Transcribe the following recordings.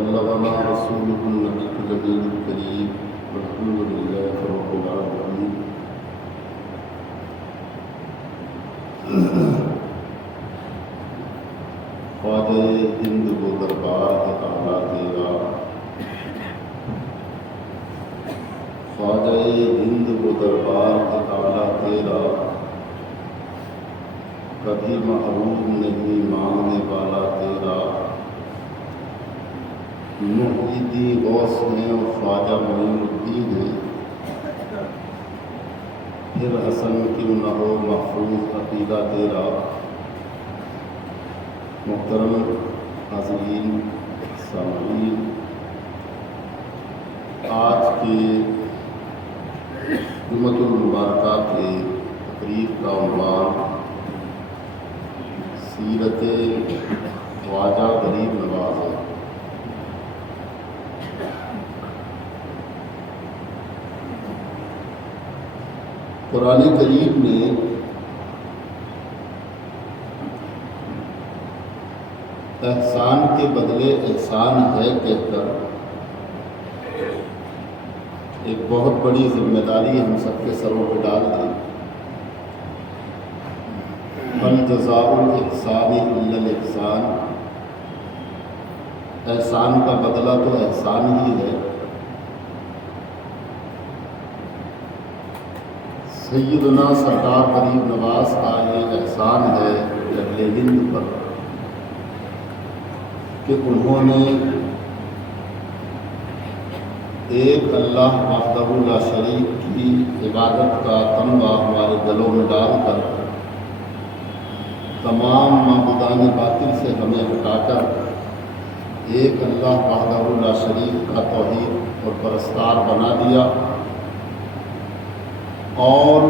وبلغنا رسوله النبي الكريم والحمد لله رب العالمين. خواجہ ہند کو دربار ہے اعلیٰ تیرا، خواجہ ہند کو دربار ہے اعلیٰ تیرا، کبھی محروم نہیں مانگنے والا تیرا. محی الدین غوث ہیں اور خواجہ معین الدین ہیں، پھر حسن کیوں نہ ہو محفوظ عقیدہ تیرا. محترم حاضرین سامعین، آج کے جمعۃ المبارکہ کے تقریب کا عنوان سیرت خواجہ غریب نواز ہے. قرآن کریم نے احسان کے بدلے احسان ہے کہہ کر ایک بہت بڑی ذمہ داری ہم سب کے سروں پہ ڈال دی. هل جزاء الاحسان الا الاحسان، احسان کا بدلہ تو احسان ہی ہے. سیدنا سرکار غریب نواز کا یہ احسان ہے اہل ہند پر کہ انہوں نے ایک اللہ وحدہ لا شریک کی عبادت کا تمغہ ہمارے دلوں میں ڈال کر تمام معبودان باطل سے ہمیں ہٹا کر ایک اللہ وحدہ لا شریک کا توحید اور پرستار بنا دیا اور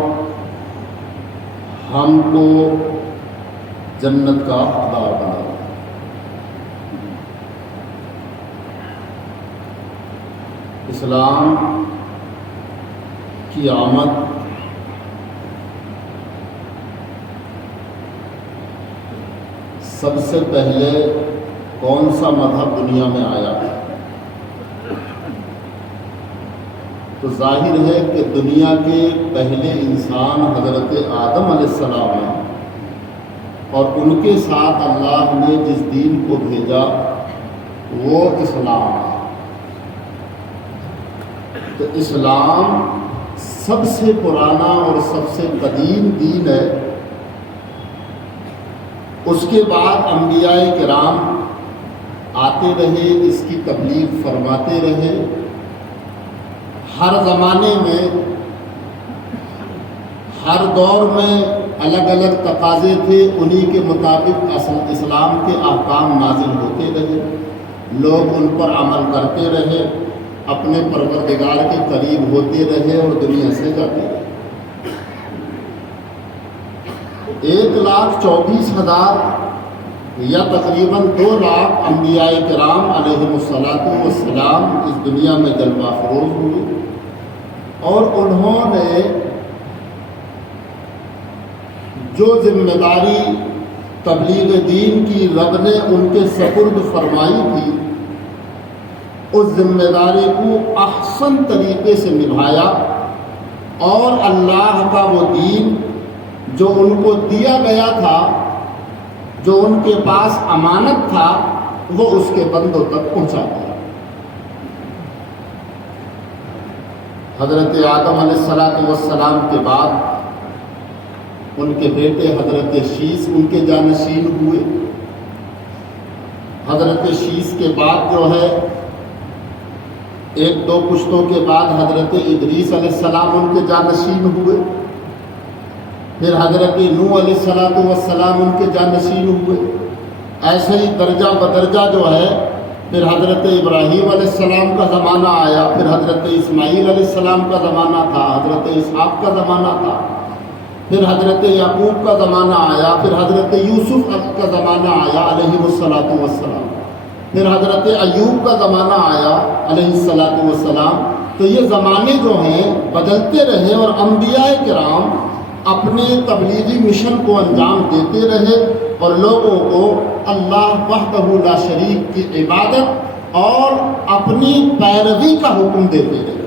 ہم کو جنت کا حقدار بنا دیا. اسلام کی آمد سب سے پہلے کون سا مذہب دنیا میں آیا؟ تو ظاہر ہے کہ دنیا کے پہلے انسان حضرت آدم علیہ السلام ہیں اور ان کے ساتھ اللہ نے جس دین کو بھیجا وہ اسلام ہے. تو اسلام سب سے پرانا اور سب سے قدیم دین ہے. اس کے بعد انبیاء کرام آتے رہے، اس کی تبلیغ فرماتے رہے. ہر زمانے میں ہر دور میں الگ الگ تقاضے تھے، انہی کے مطابق اسلام کے احکام نازل ہوتے رہے. لوگ ان پر عمل کرتے رہے، اپنے پروردگار کے قریب ہوتے رہے اور دنیا سے جاتے رہے. 1,24,000 یا تقریباً 2 لاکھ انبیاء کرام علیہم السلام اس دنیا میں جلوہ فروز ہوئے اور انہوں نے جو ذمہ داری تبلیغ دین کی رب نے ان کے سپرد فرمائی تھی، اس ذمہ داری کو احسن طریقے سے نبھایا اور اللہ کا وہ دین جو ان کو دیا گیا تھا، جو ان کے پاس امانت تھا، وہ اس کے بندوں تک پہنچا دیا. حضرت آدم علیہ السلام کے بعد ان کے بیٹے حضرت شیس ان کے جانشین ہوئے. حضرت شیس کے بعد جو ہے 1-2 پشتوں کے بعد حضرت ادریس علیہ السلام ان کے جانشین ہوئے. پھر حضرت نوح علیہ السلام ان کے جانشین ہوئے. ایسے ہی درجہ بدرجہ جو ہے پھر حضرت ابراہیم علیہ السلام کا زمانہ آیا، پھر حضرت اسماعیل علیہ السلام کا زمانہ تھا، حضرت اسحاق کا زمانہ تھا، پھر حضرت یعقوب کا زمانہ آیا، پھر حضرت یوسف کا زمانہ آیا علیہ السلام، پھر حضرت ایوب کا زمانہ آیا علیہ السلام. تو یہ زمانے جو ہیں بدلتے رہے اور انبیاء کرام اپنے تبلیغی مشن کو انجام دیتے رہے اور لوگوں کو اللہ وحدہ لا شریک کی عبادت اور اپنی پیروی کا حکم دیتے ہیں۔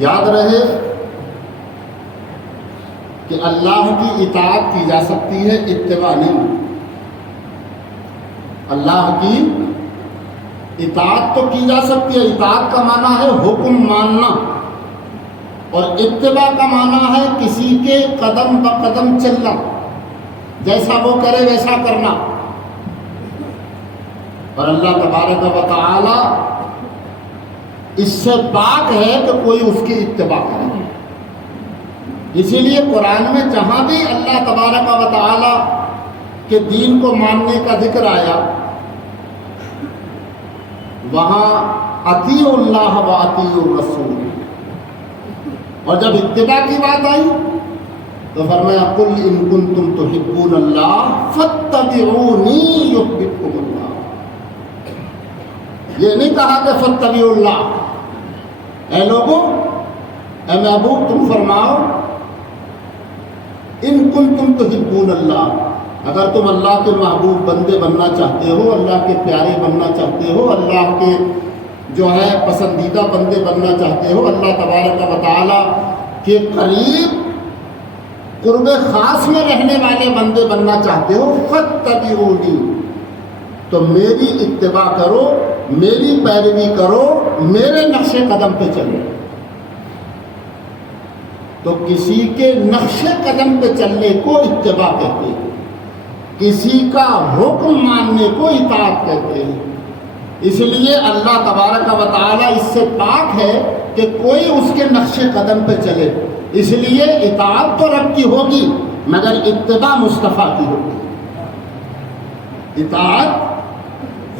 یاد رہے کہ اللہ کی اطاعت کی جا سکتی ہے، اتباع نہیں۔ اللہ کی اطاعت تو کی جا سکتی ہے، اطاعت کا معنی ہے حکم ماننا، اور اتباع کا معنی ہے کسی کے قدم بقدم چلنا، جیسا وہ کرے ویسا کرنا۔ اور اللہ تبارک و تعالی اس سے پاک ہے کہ کوئی اس کی اتباع کرے۔ اسی لیے قرآن میں جہاں بھی اللہ تبارک و تعالی کے دین کو ماننے کا ذکر آیا، وہاں اطیعوا اللہ و اطیعوا الرسول، اور جب اتباع کی بات آئی تو فرمایا قل ان کنتم تحبون اللہ فاتبعونی یحببکم اللہ۔ یہ نہیں کہا کہ فاتبعوا اللہ، اے لوگوں، اے محبوب تم فرماؤ ان کنتم تحبون اللہ، اگر تم اللہ کے محبوب بندے بننا چاہتے ہو، اللہ کے پیارے بننا چاہتے ہو، اللہ کے جو ہے پسندیدہ بندے بننا چاہتے ہو، اللہ تبارک و تعالی کے قریب قرب خاص میں رہنے والے بندے بننا چاہتے ہو، فاتبعونی، تو میری اتباع کرو، میری پیروی کرو، میرے نقش قدم پہ چلو۔ تو کسی کے نقش قدم پہ چلنے کو اتباع کہتے ہیں، کسی کا حکم ماننے کو اطاعت کہتے ہیں۔ اس لیے اللہ تبارک و تعالی اس سے پاک ہے کہ کوئی اس کے نقش قدم پہ چلے۔ اس لیے اطاعت تو رب کی ہوگی مگر اتباع مصطفیٰ کی ہوگی، اطاعت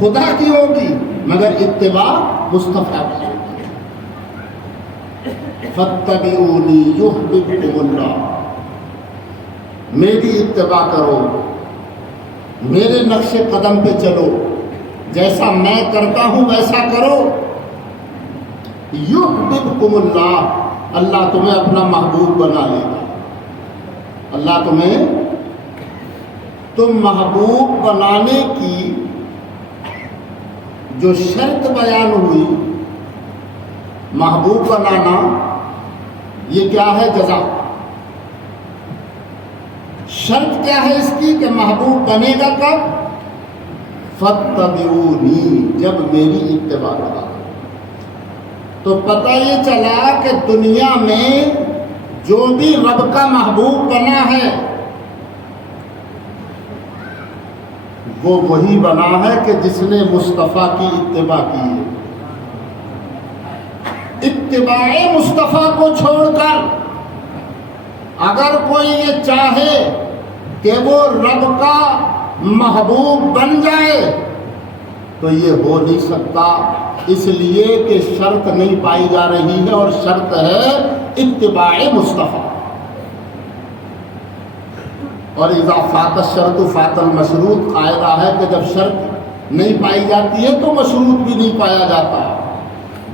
خدا کی ہوگی مگر اتباع مصطفیٰ کی ہوگی۔ فاتبعونی یحببکم اللہ، میری اتباع کرو، میرے نقش قدم پہ چلو، جیسا میں کرتا ہوں ویسا کرو، یحببکم اللہ، اللہ تمہیں اپنا محبوب بنا لے گا۔ اللہ تم محبوب بنانے کی جو شرط بیان ہوئی، محبوب بنانا یہ کیا ہے؟ جزا۔ شرط کیا ہے اس کی کہ محبوب بنے گا کب؟ فاتبعونی، جب میری اتباع کرا۔ تو پتہ یہ چلا کہ دنیا میں جو بھی رب کا محبوب بنا ہے وہ وہی بنا ہے کہ جس نے مصطفیٰ کی اتباع کی ہے۔ اتباع مصطفیٰ کو چھوڑ کر اگر کوئی یہ چاہے کہ وہ رب کا محبوب بن جائے تو یہ ہو نہیں سکتا، اس لیے کہ شرط نہیں پائی جا رہی ہے، اور شرط ہے اتباع مصطفیٰ۔ اور اذا فات الشرط فات المشروط، قاعدہ ہے کہ جب شرط نہیں پائی جاتی ہے تو مشروط بھی نہیں پایا جاتا۔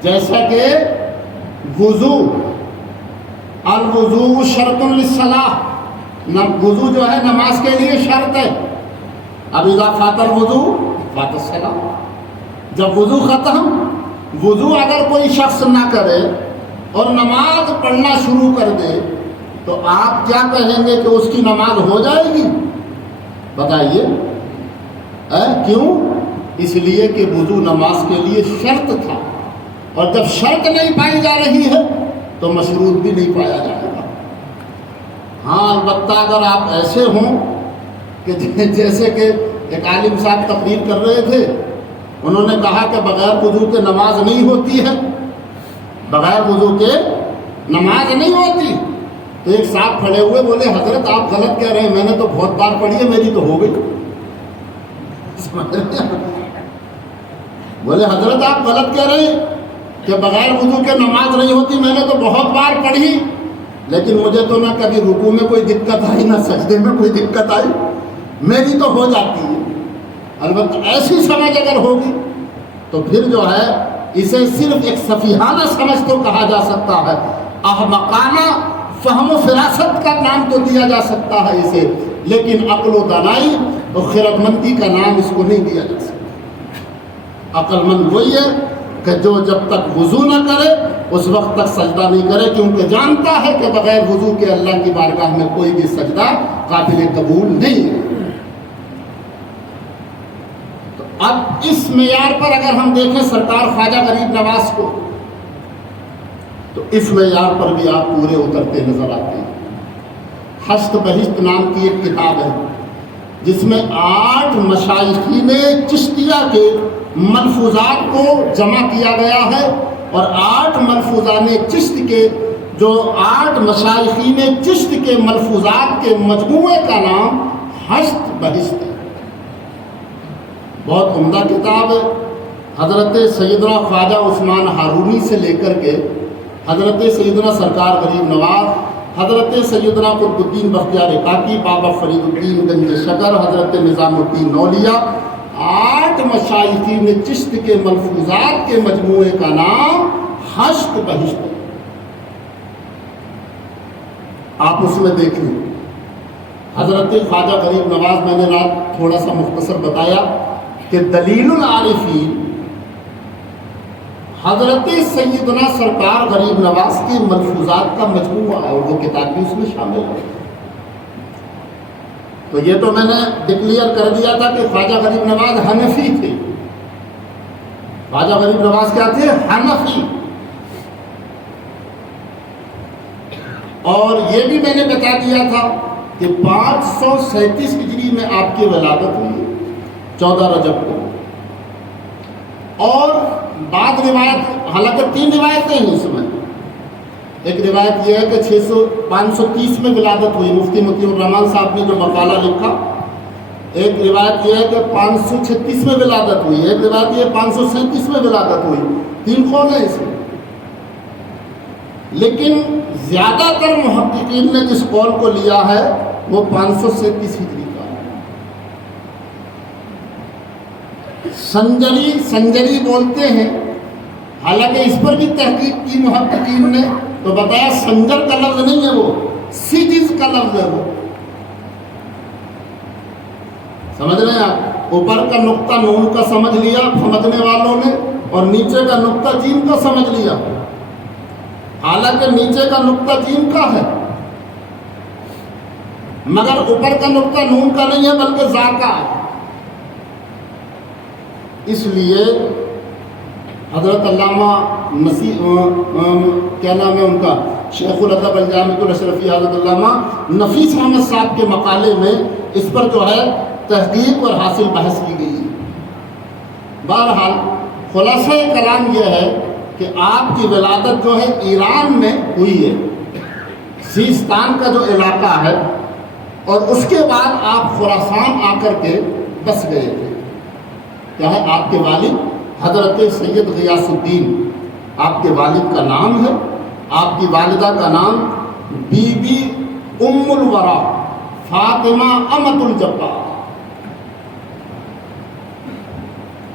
جیسا کہ وضو، الوضو شرط للصلاۃ، وضو جو ہے نماز کے لیے شرط ہے۔ اب اذا فات الوضو فات الصلاۃ، جب وضو ختم، وضو اگر کوئی شخص نہ کرے اور نماز پڑھنا شروع کر دے تو آپ کیا کہیں گے کہ اس کی نماز ہو جائے گی؟ بتائیے کیوں؟ اس لیے کہ وضو نماز کے لیے شرط تھا، اور جب شرط نہیں پائی جا رہی ہے تو مشروط بھی نہیں پایا جائے گا۔ ہاں البتہ اگر آپ ایسے ہوں کہ جیسے کہ ایک عالم صاحب تقریر کر رہے تھے، انہوں نے کہا کہ بغیر وضو کے نماز نہیں ہوتی ہے، بغیر وضو کے نماز نہیں ہوتی، تو ایک صاحب کھڑے ہوئے بولے حضرت آپ غلط کہہ رہے ہیں، میں نے تو بہت بار پڑھی ہے، میری تو ہو گئی۔ بولے حضرت آپ غلط کہہ رہے ہیں کہ بغیر وضو کے نماز نہیں ہوتی، میں نے تو بہت بار پڑھی، لیکن مجھے تو نہ کبھی رکوع میں کوئی دقت آئی نہ سجدے میں کوئی دقت آئی، میری تو ہو جاتی ہے۔ البتہ ایسی سمجھ اگر ہوگی تو پھر جو ہے اسے صرف ایک سفیہانہ سمجھ تو کہا جا سکتا ہے، احمقانہ فہم و فراست کا نام تو دیا جا سکتا ہے اسے، لیکن عقل و دانائی اور خردمندی کا نام اس کو نہیں دیا جا سکتا۔ عقل مند وہی ہے کہ جو جب تک وضو نہ کرے اس وقت تک سجدہ نہیں کرے، کیونکہ جانتا ہے کہ بغیر وضو کے اللہ کی بارگاہ میں کوئی بھی سجدہ قابل قبول نہیں ہے۔ تو اب اس معیار پر اگر ہم دیکھیں سرکار خواجہ غریب نواز کو، تو اس معیار پر بھی آپ پورے اترتے نظر آتے ہیں۔ ہشت بہشت نام کی ایک کتاب ہے جس میں 8 مشائخین چشتیہ کے ملفوظات کو جمع کیا گیا ہے، اور 8 ملفوظان چشت کے جو 8 مشائخین چشت کے ملفوظات کے مجموعے کا نام ہشت بہشت ہے۔ بہت عمدہ کتاب ہے۔ حضرت سیدنا خواجہ عثمان ہارونی سے لے کر کے حضرت سیدنا سرکار غریب نواز، حضرت سیدنا قطب الدین بختیار کاکی، بابا فرید الدین گنج شکر، حضرت نظام الدین نولیا، 8 مشائخین چشت کے ملفوظات کے مجموعے کا نام ہشت بہشت ہے۔ آپ اس میں دیکھ لیں حضرت خواجہ غریب نواز، میں نے رات تھوڑا سا مختصر بتایا کہ دلیل العارفین حضرت سیدنا سرکار غریب نواز کے ملفوظات کا مجموعہ ہے، اور وہ کتاب بھی اس میں شامل ہے۔ تو یہ تو میں نے ڈکلیئر کر دیا تھا کہ خواجہ غریب نواز حنفی تھے۔ خواجہ غریب نواز کیا تھے؟ حنفی۔ اور یہ بھی میں نے بتا دیا تھا کہ 537 ہجری میں آپ کی ولادت ہوئی، 14 رجب کو۔ اور بعد روایت، حالانکہ 3 روایتیں ہیں اس میں، ایک روایت یہ ہے کہ 530 میں ولادت ہوئی، مفتی مطیع الرحمان صاحب نے جو مقالہ لکھا۔ ایک روایت یہ ہے کہ 536 میں ولادت ہوئی، ایک روایت یہ 537 میں ولادت ہوئی۔ 3 قول ہیں اس میں، لیکن زیادہ تر محققین نے جس قول کو لیا ہے وہ 537 ہجری کا ہے۔ سنجری بولتے ہیں، حالانکہ اس پر بھی تحقیق کی محققین نے، تو بتایا سنجر کا لفظ نہیں ہے، وہ سیجز کا لفظ ہے۔ وہ سمجھ رہے ہیں آپ؟ اوپر کا نقطہ نون کا سمجھ لیا سمجھنے والوں نے، اور نیچے کا نقطہ جیم کا سمجھ لیا، حالانکہ نیچے کا نقطہ جیم کا ہے، مگر اوپر کا نقطہ نون کا نہیں ہے بلکہ زا کا ہے۔ اس لیے حضرت علامہ کیا نام ہے ان کا، شیخ الادب الجامع الاشرفی حضرت علامہ نفیس احمد صاحب کے مقالے میں اس پر جو ہے تحقیق اور حاصل بحث کی گئی ہے۔ بہرحال خلاصہ کلام یہ ہے کہ آپ کی ولادت جو ہے ایران میں ہوئی ہے، سیستان کا جو علاقہ ہے، اور اس کے بعد آپ خراسان آ کر کے بس گئے تھے۔ کیا ہے؟ آپ کے والد حضرت سید غیاث الدین آپ کے والد کا نام ہے، آپ کی والدہ کا نام بی بی ام الورا فاطمہ امۃ الجبار۔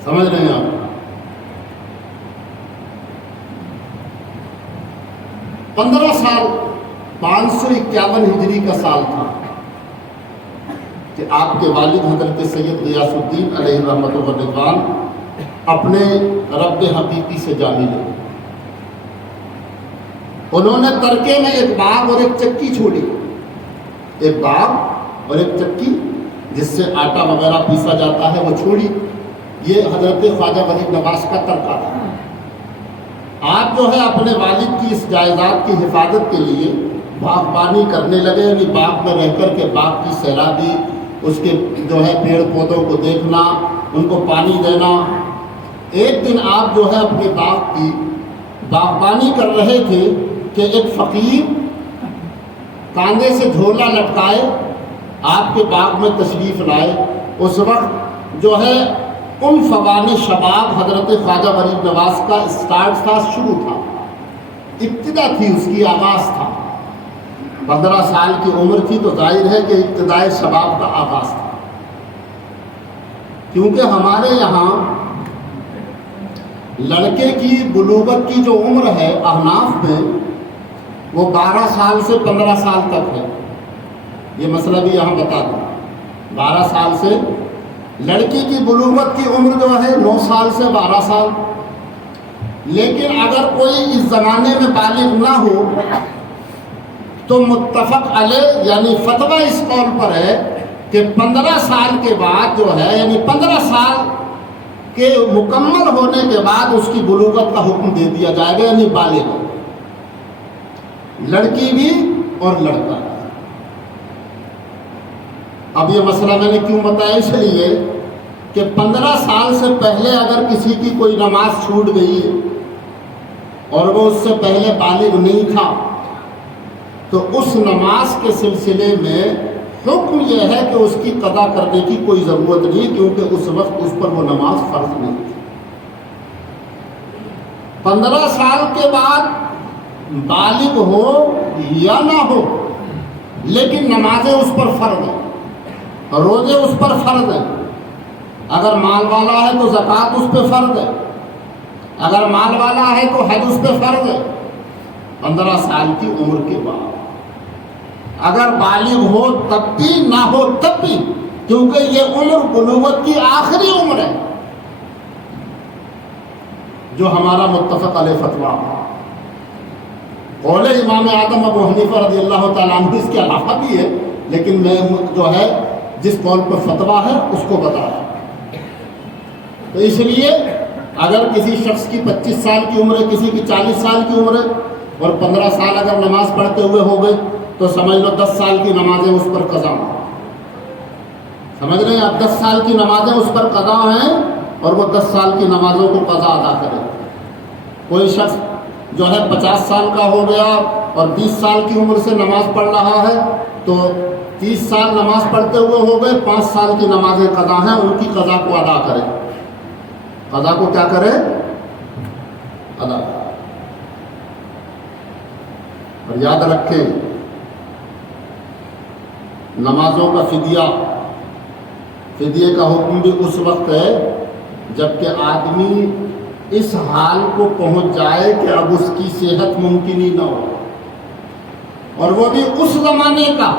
سمجھ رہے ہیں آپ؟ 15 سال 551 ہجری کا سال تھا کہ آپ کے والد حضرت سید غیاث الدین علیہ رحمۃ و رضوان اپنے رب حقیقی سے جا ملے۔ انہوں نے ترکے میں ایک باغ اور ایک چکی چھوڑی، ایک باغ اور ایک چکی جس سے آٹا وغیرہ پیسا جاتا ہے وہ چھوڑی۔ یہ حضرت خواجہ غریب نواز کا ترکہ تھا۔ آپ جو ہے اپنے والد کی اس جائیداد کی حفاظت کے لیے باغبانی کرنے لگے، یعنی باغ میں رہ کر کے باغ کی سیرابی، اس کے جو ہے پیڑ پودوں کو دیکھنا، ان کو پانی دینا۔ ایک دن آپ جو ہے اپنے باغ کی باغبانی کر رہے تھے کہ ایک فقیر کاندھے سے جھولا لٹکائے آپ کے باغ میں تشریف لائے۔ اس وقت جو ہے ان فوان شباب حضرت خواجہ غریب نواز کا اسٹارٹ تھا، شروع تھا، ابتدا تھی، اس کی آغاز تھا۔ 15 سال کی عمر تھی تو ظاہر ہے کہ ابتدائے شباب کا آغاز تھا، کیونکہ ہمارے یہاں لڑکے کی بلوغت کی جو عمر ہے احناف میں وہ 12 سال سے 15 سال تک ہے۔ یہ مسئلہ بھی یہاں بتا دوں۔ 12 سال سے، لڑکی کی بلوغت کی عمر جو ہے 9 سال سے 12 سال۔ لیکن اگر کوئی اس زمانے میں بالغ نہ ہو تو متفق علیہ یعنی فتویٰ اس قول پر ہے کہ 15 سال کے بعد جو ہے، یعنی 15 سال کے مکمل ہونے کے بعد اس کی بلوغت کا حکم دے دیا جائے گا، یعنی بالغ ہو، لڑکی بھی اور لڑکا۔ اب یہ مسئلہ میں نے کیوں بتایا؟ اس لیے کہ 15 سال سے پہلے اگر کسی کی کوئی نماز چھوٹ گئی ہے اور وہ اس سے پہلے بالغ نہیں تھا تو اس نماز کے سلسلے میں حکم یہ ہے کہ اس کی قضا کرنے کی کوئی ضرورت نہیں، کیونکہ اس وقت اس پر وہ نماز فرض نہیں تھی۔ 15 سال کے بعد بالغ ہو یا نہ ہو لیکن نمازیں اس پر فرض ہیں، روزے اس پر فرض ہیں۔ اگر مال والا ہے تو زکوٰۃ اس پہ فرض ہے، اگر مال والا ہے تو حج اس پہ فرض ہے 15 سال کی عمر کے بعد۔ اگر بالغ ہو تب بھی نہ ہو تب بھی، کیونکہ یہ عمر بلوغت کی آخری عمر ہے جو ہمارا متفق علیہ فتویٰ ہے۔ قول امام اعظم ابو حنیفہ رضی اللہ تعالیٰ عنہ اس کے علاوہ بھی ہے، لیکن میں جو ہے جس قول پر فتویٰ ہے اس کو بتا رہا ہوں۔ تو اس لیے اگر کسی شخص کی 25 سال کی عمر ہے، کسی کی 40 سال کی عمر ہے اور 15 سال اگر نماز پڑھتے ہوئے ہو گئے تو سمجھ لو 10 سال کی نمازیں اس پر قضا ہیں۔ سمجھ رہے ہیں آپ؟ 10 سال کی نمازیں اس پر قضا ہیں اور وہ 10 سال کی نمازوں کو قضا ادا کرے۔ کوئی شخص جو ہے 50 سال کا ہو گیا اور 20 سال کی عمر سے نماز پڑھ رہا ہے تو 30 سال نماز پڑھتے ہوئے ہو گئے، 5 سال کی نمازیں قضا ہیں، ان کی قضا کو ادا کرے۔ قضا کو کیا کرے؟ ادا کرے۔ اور یاد رکھیں نمازوں کا فدیے کا حکم بھی اس وقت ہے جبکہ آدمی اس حال کو پہنچ جائے کہ اب اس کی صحت ممکن ہی نہ ہو، اور وہ بھی اس زمانے کا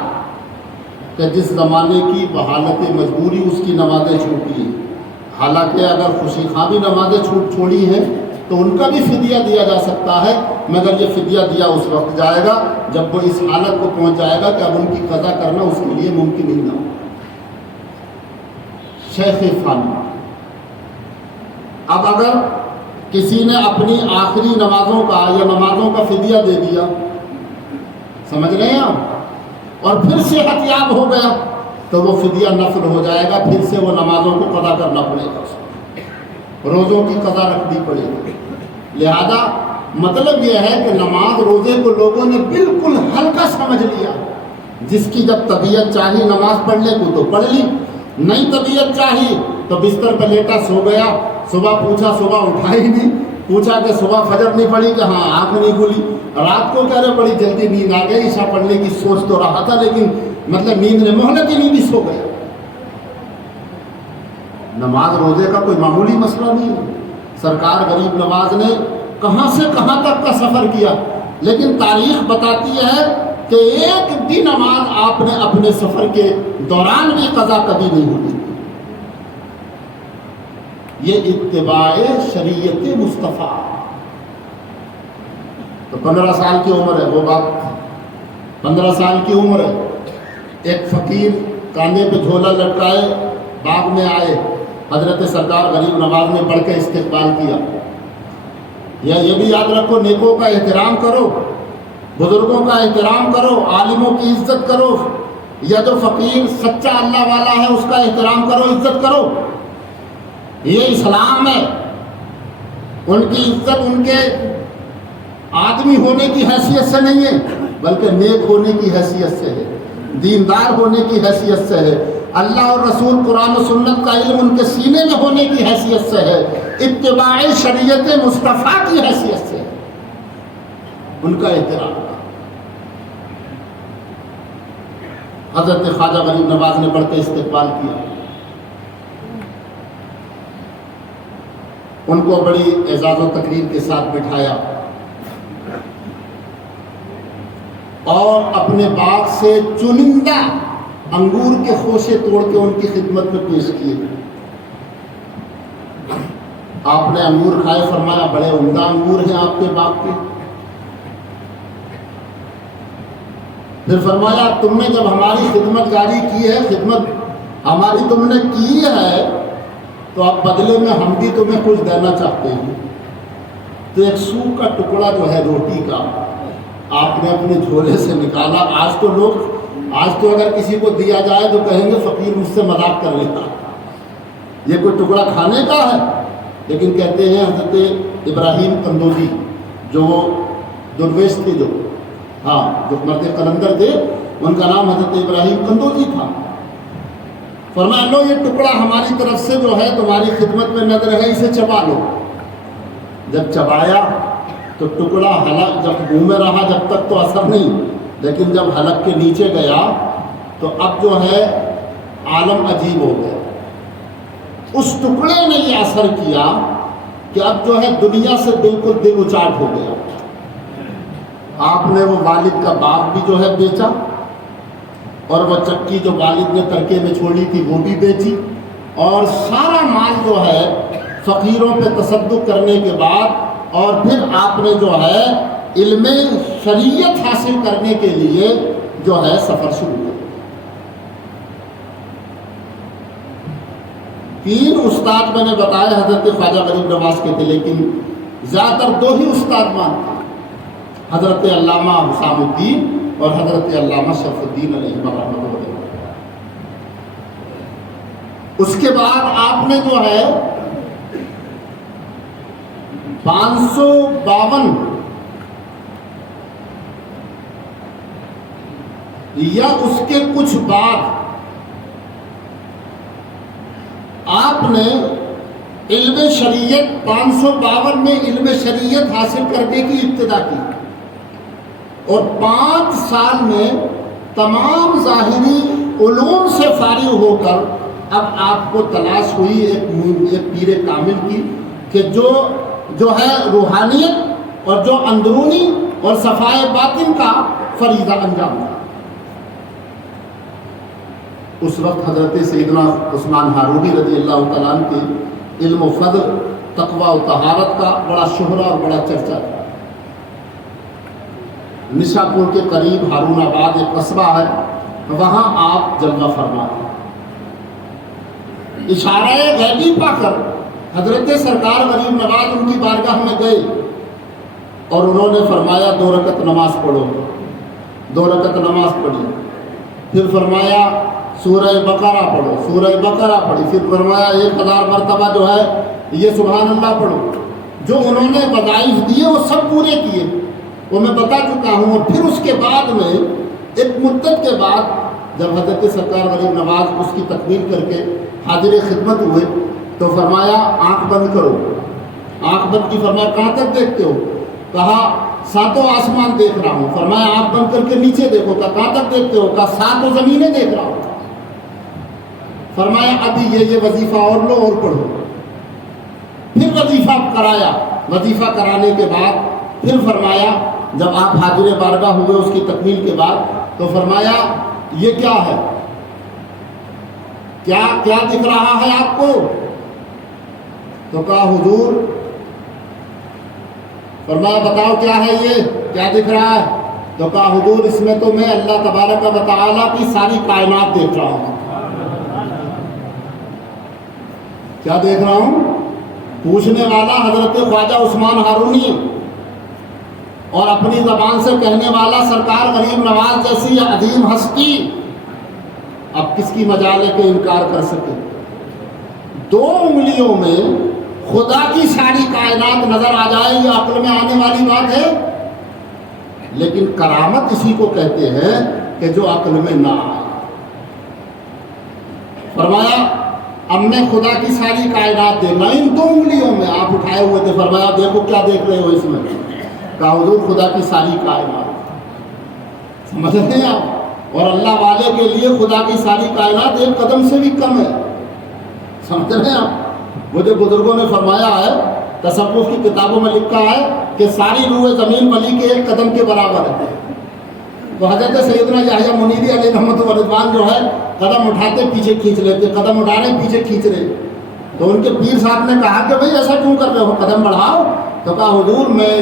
کہ جس زمانے کی بحالت مجبوری اس کی نمازیں چھوٹی ہیں۔ حالانکہ اگر خوشی خواہ بھی نمازیں چھوڑی ہیں تو ان کا بھی فدیہ دیا جا سکتا ہے، مگر یہ فدیہ دیا اس وقت جائے گا جب وہ اس حالت کو پہنچ جائے گا کہ اب ان کی قضا کرنا اس کے لیے ممکن ہی نہ ہو۔ شیخ فانی، اب اگر کسی نے اپنی آخری نمازوں کا یا نمازوں کا فدیہ دے دیا، سمجھ رہے ہیں آپ، اور پھر صحت یاب ہو گیا تو وہ فدیہ نفل ہو جائے گا، پھر سے وہ نمازوں کو قضا کرنا پڑے گا، روزوں کی قضا رکھنی پڑے گی۔ لہذا مطلب یہ ہے کہ نماز روزے کو لوگوں نے بالکل ہلکا سمجھ لیا۔ جس کی جب طبیعت چاہی نماز پڑھ لے کو تو پڑھ لی، نہیں طبیعت چاہی تو بستر پہ لیٹا سو گیا، صبح پوچھا صبح اٹھا ہی نہیں، پوچھا کہ صبح فجر نہیں پڑھی کہ ہاں آنکھ نہیں کھلی، رات کو کہہ رہے بڑی جلدی نیند آ گئی، عشاء پڑھنے کی سوچ تو رہا تھا لیکن مطلب نیند نے مہلت ہی نہیں دی، سو گیا۔ نماز روزے کا کوئی معمولی مسئلہ نہیں ہے۔ سرکار غریب نواز نے کہاں سے کہاں تک کا سفر کیا، لیکن تاریخ بتاتی ہے کہ ایک بھی نماز آپ نے اپنے سفر کے دوران بھی قضا کبھی نہیں ہوئی۔ یہ اتباع شریعت مصطفیٰ۔ تو 15 سال کی عمر ہے، وہ بات 15 سال کی عمر ہے، ایک فقیر کاندھے پہ جھولا لٹکائے باغ میں آئے، حضرت سرکار غریب نواز نے بڑھ کے استقبال کیا۔ یا یہ بھی یاد رکھو، نیکوں کا احترام کرو، بزرگوں کا احترام کرو، عالموں کی عزت کرو، یا جو فقیر سچا اللہ والا ہے اس کا احترام کرو، عزت کرو۔ یہ اسلام ہے۔ ان کی عزت ان کے آدمی ہونے کی حیثیت سے نہیں ہے بلکہ نیک ہونے کی حیثیت سے ہے، دیندار ہونے کی حیثیت سے ہے، اللہ اور رسول قرآن و سنت کا علم ان کے سینے میں ہونے کی حیثیت سے ہے، اتباع شریعت مصطفیٰ کی حیثیت سے ہے، ان کا احترام۔ حضرت خواجہ غریب نواز نے بڑھ کے استقبال کیا، ان کو بڑی اعزاز و تقریم کے ساتھ بٹھایا اور اپنے باغ سے چنندہ انگور کے خوشے توڑ کے ان کی خدمت میں پیش کیے. آپ نے انگور کھائے، فرمایا بڑے عمدہ انگور ہیں آپ کے باغ کے. پھر فرمایا تم نے جب ہماری خدمت جاری کی ہے، خدمت ہماری تم نے کی ہے، تو اب بدلے میں ہم بھی تمہیں کچھ دینا چاہتے ہیں. تو ایک سو کا ٹکڑا جو ہے روٹی کا آپ نے اپنے جھولے سے نکالا. آج تو اگر کسی کو دیا جائے تو کہیں گے فقیر مجھ سے مذاق کر لیتا، یہ کوئی ٹکڑا کھانے کا ہے. لیکن کہتے ہیں حضرت ابراہیم قندوزی جو درویش تھے، جو مرد قلندر تھے، ان کا نام حضرت ابراہیم قندوزی تھا. فرمایا لو یہ ٹکڑا ہماری طرف سے جو ہے تمہاری خدمت میں نظر ہے، اسے چبا لو. جب چبایا تو ٹکڑا حلق جب منہ میں رہا جب تک تو اثر نہیں، لیکن جب حلق کے نیچے گیا تو اب جو ہے عالم عجیب ہو گیا. اس ٹکڑے نے یہ اثر کیا کہ اب جو ہے دنیا سے بالکل دل اچاٹ ہو گیا. آپ نے وہ والد کا باغ بھی جو ہے بیچا، اور وہ چکی جو والد نے ترکے میں چھوڑی تھی وہ بھی بیچی، اور سارا مال جو ہے فقیروں پہ تصدق کرنے کے بعد، اور پھر آپ نے جو ہے علم شریعت حاصل کرنے کے لیے جو ہے سفر شروع کیا. 3 استاد میں نے بتایا حضرت خواجہ غریب نواز کے تھے، لیکن زیادہ تر 2 ہی استاد مانتے، حضرت علامہ حسام الدین اور حضرت علامہ شرف الدین علیہ رحمۃ اللہ. اس کے بعد آپ نے جو ہے 552 یا اس کے کچھ بعد آپ نے علم شریعت 552 میں علم شریعت حاصل کرنے کی ابتدا کی، اور 5 سال میں تمام ظاہری علوم سے فارغ ہو کر اب آپ کو تلاش ہوئی ایک پیر کامل کی کہ جو ہے روحانیت اور جو اندرونی اور صفائے باطن کا فریضہ انجام دے. اس وقت حضرت سیدنا عثمان ہارونی رضی اللہ تعالیٰ عنہ کے علم و فضل، تقوی و طہارت کا بڑا شہرہ اور بڑا چرچا تھا. نشاپور کے قریب ہارون آباد ایک قصبہ ہے، وہاں آپ جلوہ فرما ہیں. اشارہ غیبی پا کر حضرت سرکار غریب نواز ان کی بارگاہ میں گئے، اور انہوں نے فرمایا 2 رکعت نماز پڑھو. 2 رکعت نماز پڑھی، پھر فرمایا سورہ بقرہ پڑھو. سورہ بقرہ پڑھی، پھر فرمایا 1000 مرتبہ جو ہے یہ سبحان اللہ پڑھو. جو انہوں نے وظائف دیے وہ سب پورے کیے، وہ میں بتا چکا ہوں. اور پھر اس کے بعد میں ایک مدت کے بعد جب حضرت سرکار غریب نواز اس کی تکمیل کر کے حاضر خدمت ہوئے تو فرمایا آنکھ بند کرو. آنکھ بند کی، فرمایا کہاں تک دیکھتے ہو؟ کہا 7 آسمان دیکھ رہا ہوں. فرمایا آنکھ بند کر کے نیچے دیکھو. کہاں تک دیکھتے ہو؟ کہا 7 زمینیں دیکھ رہا ہوں. فرمایا ابھی یہ وظیفہ اور لو اور پڑھو. پھر وظیفہ کرایا. وظیفہ کرانے کے بعد پھر فرمایا جب آپ حاضر بارگاہ ہوئے اس کی تکمیل کے بعد تو فرمایا یہ کیا ہے؟ کیا دکھ رہا ہے آپ کو؟ تو کہا حضور، فرمایا بتاؤ کیا ہے یہ، کیا دکھ رہا ہے؟ تو کہا حضور اس میں تو میں اللہ تبارک و تعالیٰ کی ساری کائنات دیکھ رہا ہوں. کیا دیکھ رہا ہوں؟ پوچھنے والا حضرت خواجہ عثمان ہارونی اور اپنی زبان سے کہنے والا سرکار غریب نواز جیسی عظیم ہستی. اب کس کی مجال ہے کہ انکار کر سکے؟ 2 انگلیوں میں خدا کی ساری کائنات نظر آ جائے، یہ عقل میں آنے والی بات ہے؟ لیکن کرامت اسی کو کہتے ہیں کہ جو عقل میں نہ آئے. فرمایا اب میں خدا کی ساری کائنات دیکھنا ان 2 انگلیوں میں. آپ اٹھائے ہوئے تھے. فرمایا دیکھو کیا دیکھ رہے ہو اس میں؟ کہا حضور خدا کی ساری کائنات. سمجھ رہے ہیں آپ؟ اور اللہ والے کے لیے خدا کی ساری کائنات 1 قدم سے بھی کم ہے. سمجھ رہے ہیں آپ؟ وہ جو بزرگوں نے فرمایا ہے، تصوف کی کتابوں میں لکھا ہے کہ ساری روح زمین ولی کے 1 قدم کے برابر ہے. تو حضرت سیدنا یحییٰ منیری علیہ رحمۃ و رضوان جو ہے قدم اٹھاتے پیچھے کھینچ لیتے، قدم اٹھا رہے پیچھے کھینچ رہے. تو ان کے پیر صاحب نے کہا کہ بھئی ایسا کیوں کر رہے ہو، قدم بڑھاؤ. تو کہا حضور میں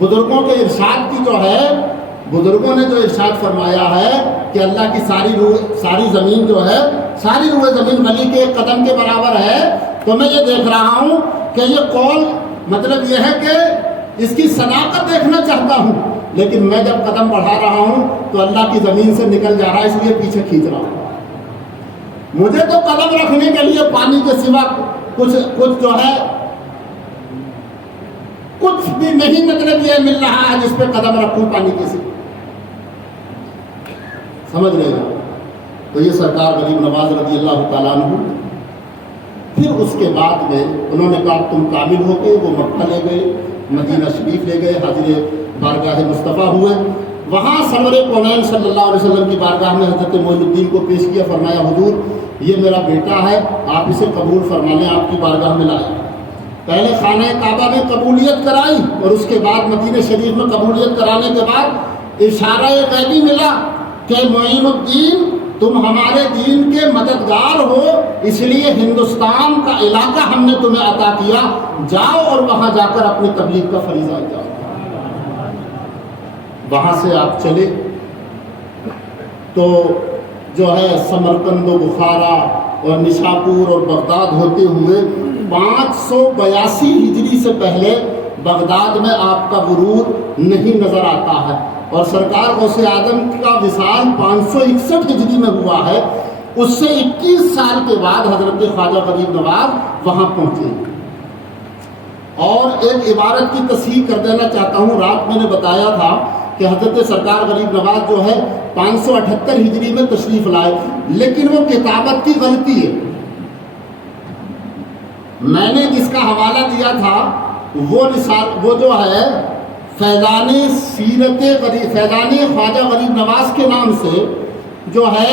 بزرگوں کے ارشاد کی جو ہے، بزرگوں نے جو ارشاد فرمایا ہے کہ اللہ کی ساری زمین جو ہے، ساری روح زمین ولی کے ایک قدم کے برابر ہے، تو میں یہ دیکھ رہا ہوں کہ یہ قول مطلب یہ ہے کہ اس کی صداقت دیکھنا چاہتا ہوں، لیکن میں جب قدم بڑھا رہا ہوں تو اللہ کی زمین سے نکل جا رہا ہے، اس لیے پیچھے کھینچ رہا ہوں. مجھے تو قدم رکھنے کے لیے پانی کے سوا کچھ جو ہے کچھ بھی نہیں مطلب یہ مل رہا ہے جس پہ قدم رکھوں پانی کے سوا. سمجھ رہے ہو؟ تو یہ سرکار غریب نواز رضی اللہ تعالیٰ عنہ. پھر اس کے بعد میں انہوں نے کہا تم کامل ہو گئے. وہ مکہ لے گئے، مدینہ شریف لے گئے، حاضر بارگاہ مصطفیٰ ہوئے. وہاں سرور کونین صلی اللہ علیہ وسلم کی بارگاہ میں حضرت معین الدین کو پیش کیا. فرمایا حضور یہ میرا بیٹا ہے، آپ اسے قبول فرما لیں. آپ کی بارگاہ میں لائے. پہلے خانہ کعبہ میں قبولیت کرائی اور اس کے بعد مدینہ شریف میں قبولیت کرانے کے بعد اشارہ غیبی ملا کہ معین الدین تم ہمارے دین کے مددگار ہو، اس لیے ہندوستان کا علاقہ ہم نے تمہیں عطا کیا، جاؤ اور وہاں جا کر اپنی تبلیغ کا فریضہ ادا کرو. وہاں سے آپ چلے تو جو ہے سمرقند و بخارا اور نشاپور اور بغداد ہوتے ہوئے 582 ہجری سے پہلے بغداد میں آپ کا ورود نہیں نظر آتا ہے. اور سرکار غوث اعظم کا وصال 561 ہجری میں ہوا ہے. اس سے 21 سال کے بعد حضرت خواجہ غریب نواز وہاں پہنچے. اور ایک عبارت کی تصحیح کر دینا چاہتا ہوں. رات میں نے بتایا تھا کہ حضرت سرکار غریب نواز جو ہے 578 ہجری میں تشریف لائے، لیکن وہ کتابت کی غلطی ہے. میں نے جس کا حوالہ دیا تھا وہ جو ہے فیضان خواجہ غریب نواز کے نام سے جو ہے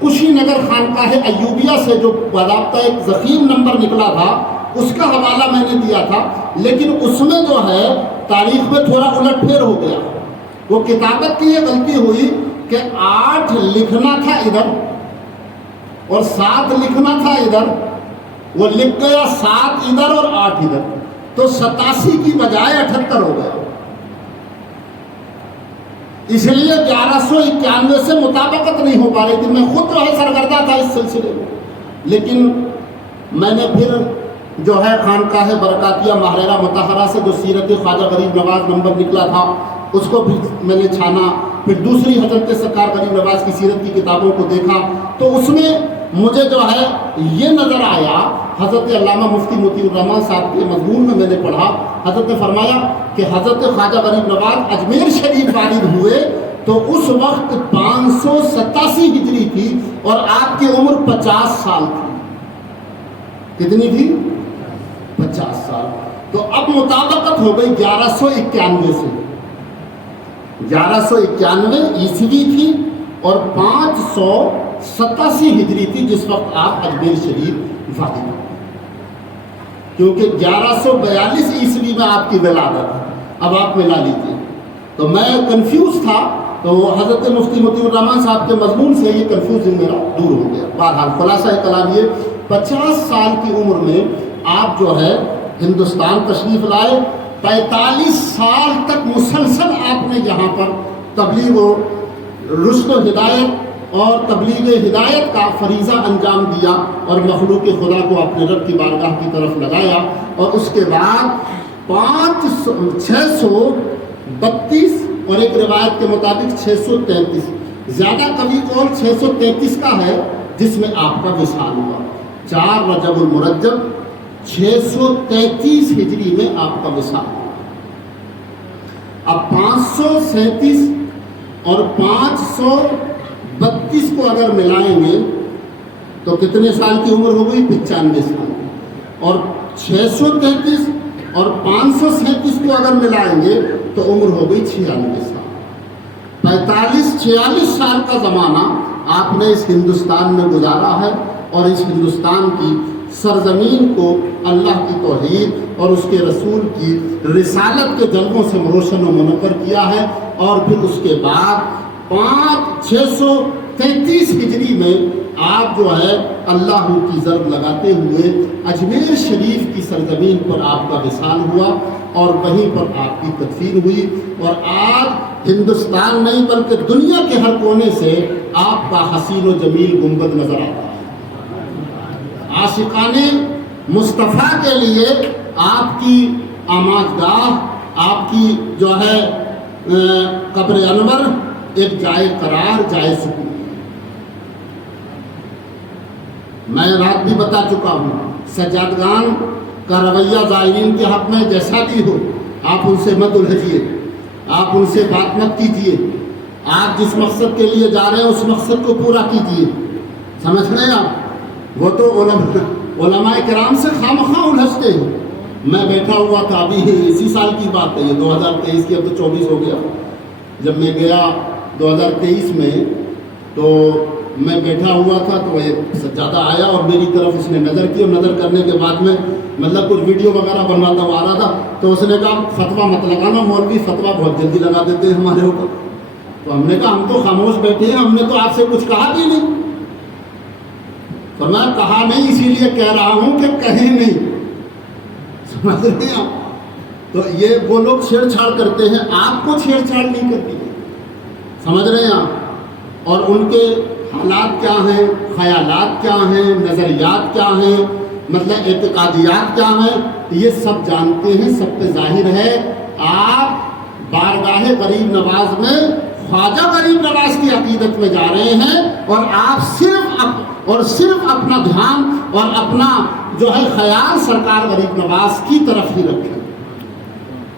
کشی نگر خانقاہ ایوبیہ سے جو باضابطہ ایک ضخیم نمبر نکلا تھا اس کا حوالہ میں نے دیا تھا، لیکن اس میں جو ہے تاریخ میں تھوڑا الٹ پھیر ہو گیا. وہ کتابت کی یہ غلطی ہوئی کہ 8 لکھنا تھا ادھر اور 7 لکھنا تھا ادھر. وہ لکھ گیا 7 ادھر اور 8 ادھر، تو 87 کی بجائے 78 ہو گیا. اس لیے 1191 سے مطابقت نہیں ہو پا رہی تھی. میں خود جو ہے سرگردہ تھا اس سلسلے میں، لیکن میں نے پھر جو ہے خانقاہ برکاتیہ محررہ مطہرہ سے جو سیرت خواجہ غریب نواز نمبر نکلا تھا اس کو بھی میں نے چھانا. پھر دوسری حضرت سرکار غریب نواز کی سیرت کی کتابوں کو دیکھا تو اس میں مجھے جو ہے یہ نظر آیا. حضرت علامہ مفتی موتی الرحمان صاحب کے مضمون میں نے پڑھا، حضرت نے فرمایا کہ حضرت خواجہ غریب نواز اجمیر شریف وارد ہوئے تو اس وقت 587 ہجری تھی اور آپ کی عمر 50 سال تھی. کتنی تھی؟ 50 سال. تو اب مطابقت ہو گئی 1191 سے. 1191 عیسوی تھی اور 587 ہجری تھی جس وقت آپ اجمیر شریف وارد ہوئے. کیونکہ 1142 عیسوی میں آپ کی ولادت ہے. اب آپ ملا لیجیے. تو میں کنفیوز تھا، تو حضرت مفتی موتی الرحمان صاحب کے مضمون سے یہ کنفیوژن میرا دور ہو گیا. بہرحال خلاصہ کلام یہ 50 سال کی عمر میں آپ جو ہے ہندوستان تشریف لائے. 45 سال تک مسلسل آپ نے یہاں پر تبلیغ و رشد و ہدایت اور تبلیغ ہدایت کا فریضہ انجام دیا اور مخلوق خدا کو اپنے رب کی بارگاہ کی طرف لگایا. اور اس کے بعد 632 اور ایک روایت کے مطابق 633، زیادہ قوی قول 633 کا ہے جس میں آپ کا وصال ہوا. 4 رجب المرجب 633 ہجری میں آپ کا وصال ہوا. اب 537 اور 532 کو اگر ملائیں گے تو کتنے سال کی عمر ہو گئی؟ 95 سال. اور 633 اور 537 کو اگر ملائیں گے تو عمر ہو گئی 96 سال. 45-46 سال کا زمانہ آپ نے اس ہندوستان میں گزارا ہے اور اس ہندوستان کی سرزمین کو اللہ کی توحید اور اس کے رسول کی رسالت کے جلووں سے روشن و منور کیا ہے. اور پھر اس کے بعد 633 ہجری میں آپ جو ہے اللہ کی ضرب لگاتے ہوئے اجمیر شریف کی سرزمین پر آپ کا وصال ہوا اور وہیں پر آپ کی تدفین ہوئی، اور آج ہندوستان نہیں بلکہ دنیا کے ہر کونے سے آپ کا حسین و جمیل گنبد نظر آتا ہے۔ عاشقان مصطفیٰ کے لیے آپ کی آماجگاہ، آپ کی جو ہے قبر انور ایک جائے قرار، جائے سکون۔ میں رات بھی بتا چکا ہوں، سجادگان کا رویہ زائرین کے حق میں جیسا بھی ہو، آپ ان سے مت الجھیے، آپ ان سے بات مت کیجیے، آپ جس مقصد کے لیے جا رہے ہیں اس مقصد کو پورا کیجیے، سمجھ رہے ہیں آپ؟ وہ تو علماء کرام سے خامخواہ الجھتے ہیں۔ میں بیٹھا ہوا تھا، ابھی اسی سال کی بات ہے، یہ 2023 کی، اب تو 24 ہو گیا، جب میں گیا 2023 میں تو میں بیٹھا ہوا تھا تو ایک سجادہ آیا اور میری طرف اس نے نظر کی، اور نظر کرنے کے بعد میں مطلب کچھ ویڈیو وغیرہ بنواتا ہوا آ رہا تھا، تو اس نے کہا فتویٰ مت لگانا، مولوی فتویٰ بہت جلدی لگا دیتے ہیں ہمارے اوپر۔ تو ہم نے کہا ہم تو خاموش بیٹھے ہیں، ہم نے تو آپ سے کچھ کہا بھی نہیں۔ فرمایا کہا نہیں، اسی لیے کہہ رہا ہوں کہ کہیں نہیں، سمجھ رہے ہیں آپ؟ تو یہ وہ لوگ چھیڑ چھاڑ کرتے ہیں، آپ کو چھیڑ چھاڑ نہیں کرتی ہے، سمجھ رہے ہیں آپ؟ اور ان کے حالات کیا ہیں، خیالات کیا ہیں، نظریات کیا ہیں، مطلب اعتقادیات کیا ہیں، یہ سب جانتے ہیں، سب پہ ظاہر ہے۔ آپ بارگاہ غریب نواز میں خواجہ غریب نواز کی عقیدت میں جا رہے ہیں، اور آپ صرف اپنا دھیان اور اپنا جو ہے خیال سرکار غریب نواز کی طرف ہی رکھیں۔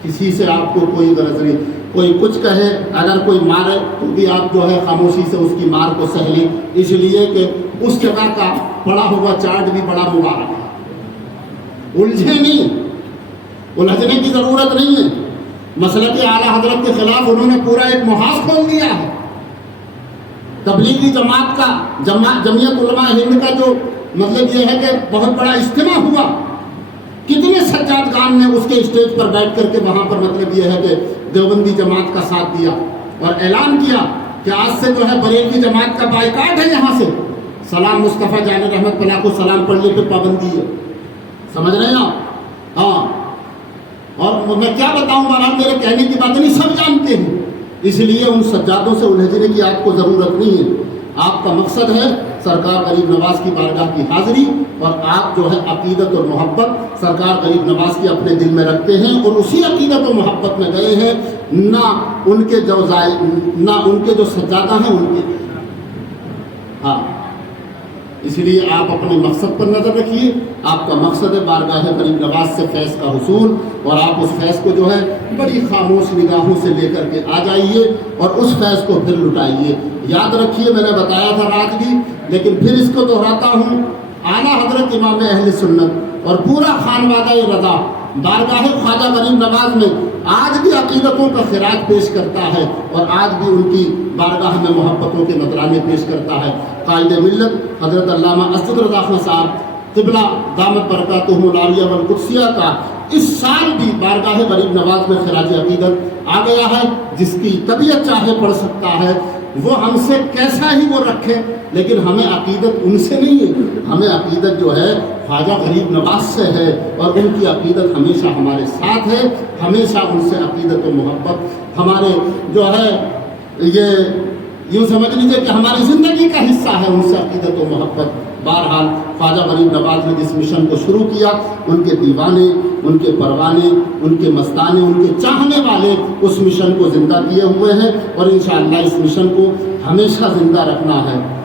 کسی سے آپ کو کوئی غرض نہیں، کوئی کچھ کہے، اگر کوئی مارے تو بھی آپ جو ہے خاموشی سے اس کی مار کو سہ لیں، اس لیے کہ اس جگہ کا پڑا ہوا چارٹ بھی بڑا مبارک ہے۔ الجھے نہیں، الجھنے کی ضرورت نہیں ہے۔ مسلک اعلیٰ حضرت کے خلاف انہوں نے پورا ایک محاذ کھول دیا ہے۔ تبلیغی جماعت کا جمعیت علماء ہند کا جو مطلب یہ ہے کہ بہت بڑا اجتماع ہوا، کتنے سجادگان نے اس کے اسٹیج پر بیٹھ کر کے وہاں پر مطلب یہ ہے کہ دیوبندی جماعت کا ساتھ دیا اور اعلان کیا کہ آج سے جو ہے بریلوی جماعت کا بائیکاٹ ہے، یہاں سے سلام مصطفیٰ جان رحمت پناہ کو سلام پڑھنے پہ پابندی ہے، سمجھ رہے ہیں آپ؟ ہاں، اور میں کیا بتاؤں، بہرحال میرے کہنے کی بات نہیں، سب جانتے ہیں، اس لیے ان سجادوں سے الجھنے کی آپ کو ضرورت نہیں ہے۔ آپ کا مقصد ہے سرکار غریب نواز کی بارگاہ کی حاضری، اور آپ جو ہے عقیدت اور محبت سرکار غریب نواز کی اپنے دل میں رکھتے ہیں، اور اسی عقیدت و محبت میں گئے ہیں، نہ ان کے جو سجادہ ہیں ان کے۔ ہاں، اس لیے آپ اپنے مقصد پر نظر رکھیے۔ آپ کا مقصد ہے بارگاہ غریب نواز سے فیض کا حصول، اور آپ اس فیض کو جو ہے بڑی خاموش نگاہوں سے لے کر کے آ جائیے اور اس فیض کو پھر لٹائیے۔ یاد رکھیے، میں نے بتایا تھا رات بھی، لیکن پھر اس کو دہراتا ہوں، اعلیٰ حضرت امام اہل سنت اور پورا خانوادہ رضا بارگاہ خواجہ غریب نواز میں آج بھی عقیدتوں کا خراج پیش کرتا ہے، اور آج بھی ان کی بارگاہ میں محبتوں کے نذرانے پیش کرتا ہے۔ قائد ملت حضرت علامہ اسد رضا خان صاحب قبلہ دامت برکاتہم العالیہ والقدسیہ کا اس سال بھی بارگاہ غریب نواز میں خراج عقیدت آ گیا ہے۔ جس کی طبیعت چاہے پڑھ سکتا ہے، وہ ہم سے کیسا ہی وہ رکھے، لیکن ہمیں عقیدت ان سے نہیں ہے، ہمیں عقیدت جو ہے خواجہ غریب نواز سے ہے، اور ان کی عقیدت ہمیشہ ہمارے ساتھ ہے، ہمیشہ ان سے عقیدت و محبت ہمارے جو ہے یہ یوں سمجھ لیجیے کہ ہماری زندگی کا حصہ ہے، ان سے عقیدت و محبت۔ بہرحال خواجہ غریب نواز نے جس مشن کو شروع کیا، ان کے دیوانے، ان کے پروانے، ان کے مستانے، ان کے چاہنے والے اس مشن کو زندہ کیے ہوئے ہیں، اور انشاءاللہ اس مشن کو ہمیشہ زندہ رکھنا ہے۔